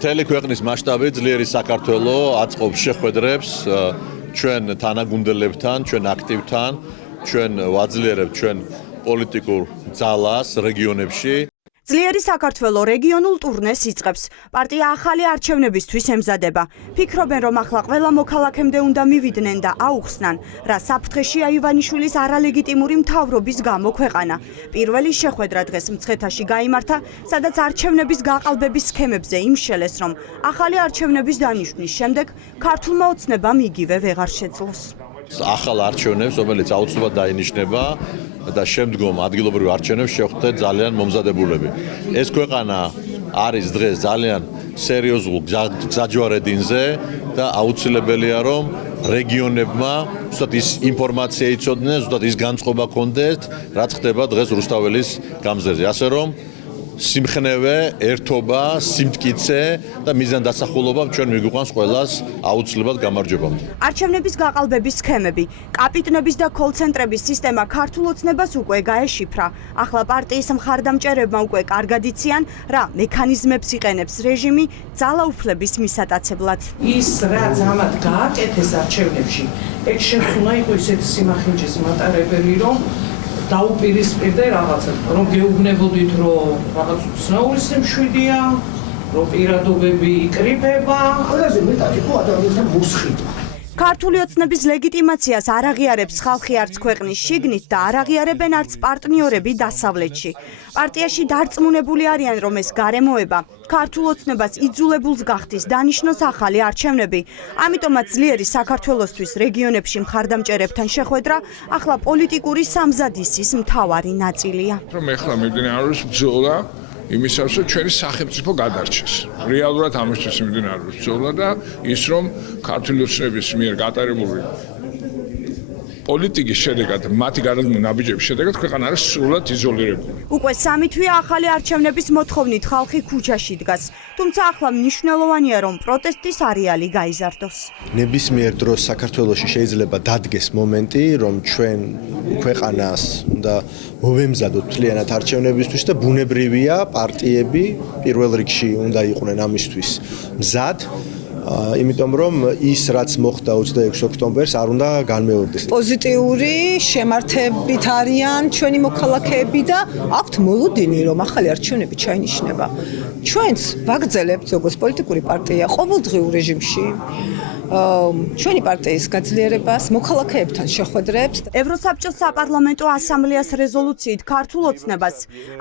მთელი ქვეყნის მასშტაბით ძლიერი საქართველო აწყობს შეხვედრებს ჩვენ თანაგუნდელებთან, ჩვენ აქტივთან, ჩვენ ვაძლიერებთ ჩვენ პოლიტიკურ ძალას რეგიონებში. ძლიერი საქართველო რეგიონულ ტურნეს იწყებს. პარტია ახალი არჩევნებისთვის ემზადება. ფიქრობენ, რომ ახლა ყველა მოქალაქემდე უნდა მივიდნენ და აუხსნან, რა საფრთხეშია ივანიშვილის არალეგიტიმური მთავრობის გამო ქვეყანა. პირველი შეხვედრა დღეს მცხეთაში გაიმართა, სადაც არჩევნების გაყალბების სქემებზე იმშელეს, რომ ახალი არჩევნების დანიშვნის შემდეგ ქართულმა ოცნებამ იგივე ვეღარ შეძლოს. ახალ არჩევნებს, რომელიც აუცილებლად დაინიშნება და შემდგომ ადგილობრივ არჩევნებს შევხვდეთ ძალიან მომზადებულები. ეს ქვეყანა არის დღეს ძალიან სერიოზულ გზაჯვარედინზე და აუცილებელია რომ რეგიონებმა ზუსტად ის ინფორმაცია იცოდნენ, ზუსტად ის განწყობა ჰქონდეთ, რაც ხდება დღეს რუსთაველის გამზერზე. ასე რომ სიმხნევე, ერთობა, სიმტკიცე და მიზანდასახულობა ჩვენ მიგვიყვანს ყველას აუცილებლად გამარჯვებამდე. არჩევნების გაყალბების სქემები, კაპიტნების და კოლ-ცენტრების სისტემა ქართულ ოცნებას უკვე გაეშიფრა. ახლა პარტიის მხარდამჭერებმა უკვე კარგად იციან, რა მექანიზმებს იყენებს რეჟიმი ძალაუფლების მისატაცებლად. ის რაც ამათ გააკეთეს არჩევნებში, ეგ შეხვნა იყო ისეთი სიმახინჯის მატარებელი, რომ დაუპირისპირდე რაღაცა, რომ გეუბნებოდით, რომ რაღაც უცნაური სიმშვიდეა, რომ პირადობები იკრიფება, ყველაზე მეტად იყო ადამიანთა მოსყიდვა. ქართული ოცნების ლეგიტიმაციას არ აღიარებს ხალხი არც ქვეყნის შიგნით და არ აღიარებენ არც პარტნიორები დასავლეთში. პარტიაში დარწმუნებული არიან, რომ ეს გარემოება ქართულ ოცნებას იძულებულს გახდის დანიშნოს ახალი არჩევნები. ამიტომაც ძლიერი საქართველოსთვის რეგიონებში მხარდამჭერებთან შეხვედრა ახლა პოლიტიკური სამზადისის მთავარი ნაწილია. რომ ეხლა მიმდინარეობს ბრძოლა იმისათვის, რომ ჩვენი სახელმწიფო გადარჩეს. რეალურად ამისთვის მიმდინარეობს ბრძოლა და ის რომ ქართული ოცნების მიერ გატარებული პოლიტიკის შედეგად, მათი გარდამტეხი ნაბიჯების შედეგად ქვეყანა არის სრულად იზოლირებული. უკვე 3 თვეა ახალი არჩევნების მოთხოვნით ხალხი ქუჩაში დგას. თუმცა ახლა მნიშვნელოვანია, რომ პროტესტის არეალი გაიზარდოს. ნებისმიერ დროს საქართველოში შეიძლება დადგეს მომენტი, რომ ჩვენ ქვეყანას უნდა მოვემზადოთ მთლიანად არჩევნებისთვის და ბუნებრივია პარტიები პირველ რიგში უნდა იყვნენ ამისთვის მზად. იმიტომ რომ ის რაც მოხდა 26 ოქტომბერს არ უნდა განმეორდეს. პოზიტიური შემართებით არიან ჩვენი მოქალაქეები და აქვთ მოლოდინი რომ ახალი არჩევნები ჩაინიშნება. ჩვენც ვაგრძელებთ როგორც პოლიტიკური პარტია ყოველდღიურ რეჟიმში ჩვენი პარტიის გაძლიერებას, მოქალაქეებთან შეხვედრებს. ევროსაბჭოს საპარლამენტო ასამბლეას რეზოლუციით ქართულ ოცნებას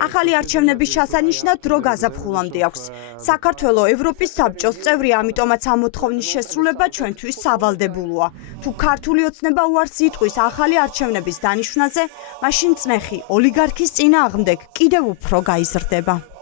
ახალი არჩევნების ჩასანიშნად დრო გაზაფხულამდე აქვს. საქართველო ევროპის საბჭოს წევრია, ამიტომაც ამ მოთხოვნის შესრულება ჩვენთვის სავალდებულოა. თუ ქართული ოცნება უარს იტყვის ახალი არჩევნების დანიშვნაზე, მაშინ წნეხი ოლიგარქის წინააღმდეგ კიდევ უფრო გაიზრდება.